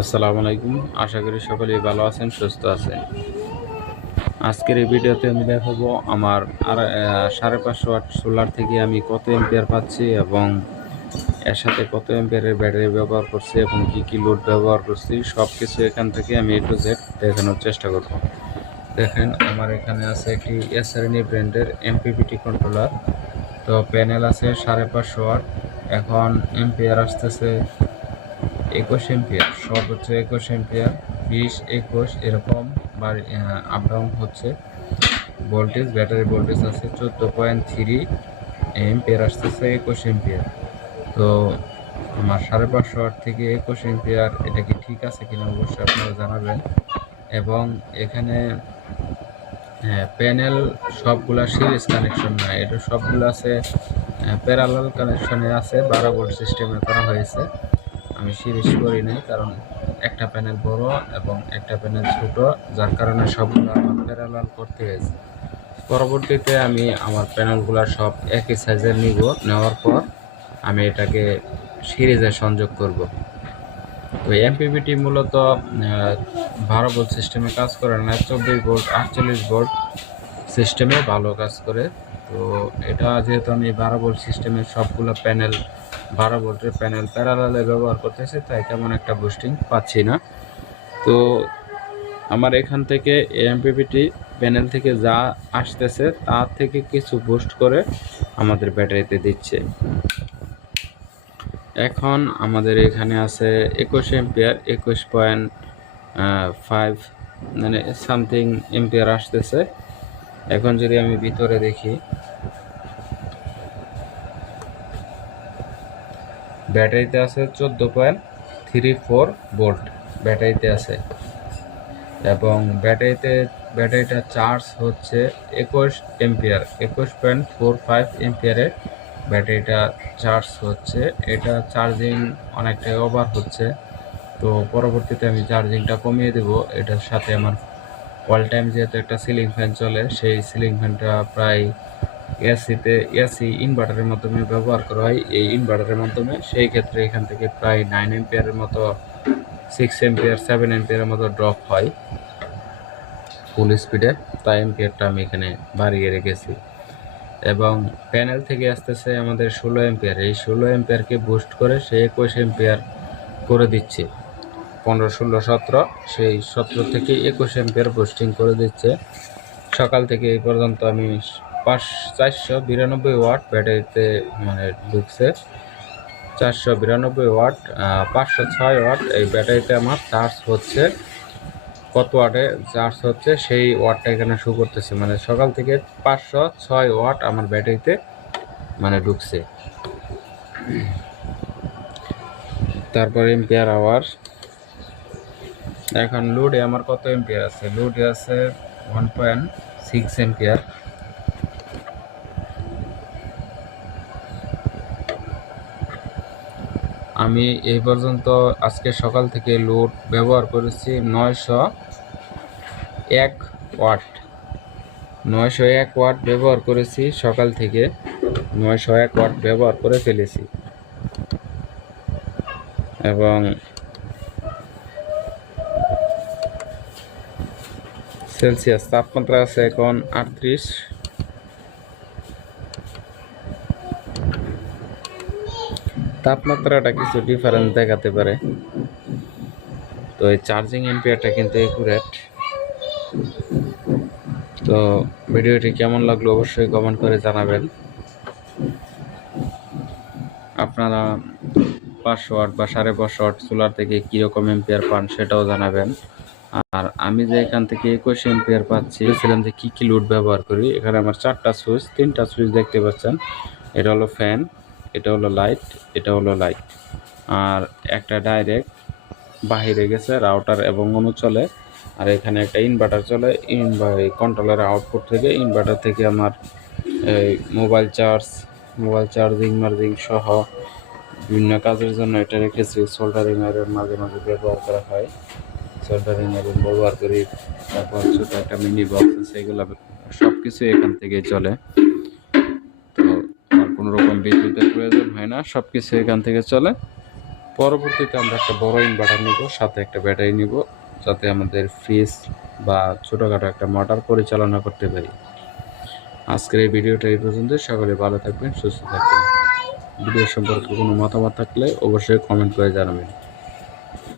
আসসালামু আলাইকুম। আশা করি সকলেই ভালো আছেন, সুস্থ আছেন। আজকের এই ভিডিওতে আমি দেখাবো আমার 550 ওয়াট সোলার থেকে আমি কত এম্পিয়ার পাচ্ছি এবং এর সাথে কত এম্পিয়ারের ব্যাটারি ব্যবহার করছি এবং কি লোড ব্যবহার করছি সব কিছু এখান থেকে আমি A to Z দেখানোর চেষ্টা করব। দেখেন, আমার এখানে আছে একটি এসআরএনই ব্র্যান্ডের MPPT কন্ট্রোলার। তো প্যানেল আছে 550 ওয়াট। এখন এম্পিয়ার আসতেছে 21 এম্পিয়ার, সর্বোচ্চ 21 এম্পিয়ার, 20, 21 এরকম আপ ডাউন হচ্ছে। ভোল্টেজ, ব্যাটারি ভোল্টেজ আছে 14.3 এম্পিয়ার, আসতেছে 21 এম্পিয়ার। তো আমার 550 ওয়াট থেকে 21 এম্পিয়ার, এটা কি ঠিক আছে কিনা অবশ্যই আপনারা জানাবেন। এবং এখানে প্যানেল সবগুলা সিরিজ কানেকশন না, এটা সবগুলো আছে প্যারালাল কানেকশনে আছে, 12 ভোল্ট সিস্টেমে করা হয়েছে। আমি সিরিজ করি নাই, কারণ একটা প্যানেল বড় এবং একটা প্যানেল ছোট, যার কারণে সবগুলো আমার প্যারালাল করতে হয়েছে। পরবর্তীতে আমি আমার প্যানেলগুলো সব একই সাইজের নিব, নেওয়ার পর আমি এটাকে সিরিজে সংযোগ করব। তো এমপিপিটি মূলত 12 ভোল্ট সিস্টেমে কাজ করে না, 24 ভোল্ট 48 ভোল্ট সিস্টেমে ভালো কাজ করে। তো এটা যেহেতু আমি 12 ভোল্ট সিস্টেমের সবগুলো প্যানেল 12 ভোল্টের প্যানেল প্যারালালে ব্যবহার করতেছি, তাই তেমন একটা বুস্টিং পাচ্ছি না। তো আমার এখান থেকে এমপিপিটি প্যানেল থেকে যা আসতেছে তার থেকে কিছু বুস্ট করে আমাদের ব্যাটারিতে দিচ্ছে। এখন আমাদের এখানে আছে 21 এম্পিয়ার, 21.5 মানে সামথিং এম্পিয়ার আসতেছে। এখন যদি আমি ভিতরে দেখি, ব্যাটারিতে আছে 14.34 ভোল্ট ব্যাটারিতে আছে, এবং ব্যাটারিটা চার্জ হচ্ছে 21 এম্পিয়ার, 21.45 এম্পিয়ারের ব্যাটারিটা চার্জ হচ্ছে। এটা চার্জিং অনেকটাই ওভার হচ্ছে, তো পরবর্তীতে আমি চার্জিংটা কমিয়ে দেব। এটার সাথে আমার অল টাইম যেহেতু একটা সিলিং ফ্যান চলে, সেই সিলিং ফ্যানটা প্রায় এসি ইনভার্টারের মাধ্যমে ব্যবহার করা হয়, এই ইনভার্টারের মাধ্যমে। সেই ক্ষেত্রে এখান থেকে প্রায় 9 এম্পিয়ারের মতো, 6 এম্পিয়ার 7 এম্পিয়ারের মতো ড্রপ হয় ফুল স্পিডে, তাই এম্পিয়ারটা আমি এখানে বাড়িয়ে রেখেছি। এবং প্যানেল থেকে আসতেছে আমাদের 16 এম্পিয়ার, এই 16 এম্পিয়ারকে বুস্ট করে সে 21 এম্পিয়ার করে দিচ্ছে। 15, 16, 17, সেই 17 থেকে 21 এম্পিয়ার বুস্টিং করে দিচ্ছে। সকাল থেকে এই পর্যন্ত আমি 492 ওয়াট ব্যাটারিতে ঢুকছে, 492 ওয়াট, 506 ওয়াট এই ব্যাটারিতে আমার চার্জ হচ্ছে। কত ওয়াটে চার্জ হচ্ছে সেই ওয়াটটা এখানে শো করতেছে, সকাল থেকে 506 ওয়াট আমার ব্যাটারিতে ঢুকছে। তারপর এম্পিয়ার আওয়ার, এখন লোডে আমার কত এম্পিয়ার আছে, লোডে আছে 1.6 এম্পিয়ার। আমি এই পর্যন্ত আজকে সকাল থেকে লোড ব্যবহার করেছি 901 ওয়াট, 901 ওয়াট ব্যবহার করেছি সকাল থেকে, 901 ওয়াট ব্যবহার করে ফেলেছি। এবং সেলসিয়াস তাপমাত্রা আছে এখন 38। তাপমাত্রাটা কিছু ডিফারেন্স দেখাতে পারে। তো এই চার্জিং এম্পিয়ারটা কিন্তু একুরেট। তো ভিডিওটি কেমন লাগলো অবশ্যই কমেন্ট করে জানাবেন। আপনারা 500 ওয়াট বা 550 ওয়াট সোলার থেকে কীরকম এম্পিয়ার পান সেটাও জানাবেন। আর আমি যে এখান থেকে 21 এম্পিয়ার পাচ্ছি, ছিলাম যে কী লোড ব্যবহার করি। এখানে আমার 4টা সুইচ, 3টা সুইচ দেখতে পাচ্ছেন। এটা হলো ফ্যান, এটা হলো লাইট, এটা হলো লাইট, আর একটা ডাইরেক্ট বাহিরে গেছে রাউটার এবং অনু চলে। আর এখানে একটা ইনভার্টার চলে, কন্ট্রোলারের আউটপুট থেকে, ইনভার্টার থেকে আমার এই মোবাইল চার্জিং সহ বিভিন্ন কাজের জন্য এটা রেখেছি। সোল্ডারিং আয়রন মাঝে মাঝে ব্যবহার করা হয়, সোল্ডারিং আয়রন ব্যবহার করি। তারপর ছোট একটা মিনি বক্স আছে, এগুলো সব কিছু এখান থেকে চলে। তো আর কোনো রকম বিদ্যুতের প্রয়োজন হয় না, সব কিছু এখান থেকে চলে। পরবর্তীতে আমরা একটা বড় ইনভার্টার নিব, সাথে একটা ব্যাটারি নিব, যাতে আমাদের ফ্রিজ বা ছোটোখাটো একটা মোটর পরিচালনা করতে পারি। আজকের এই ভিডিওটা এই পর্যন্ত। সকলে ভালো থাকবেন, সুস্থ থাকবেন। ভিডিও সম্পর্কে কোনো মতামত থাকলে অবশ্যই কমেন্ট করে জানাবেন।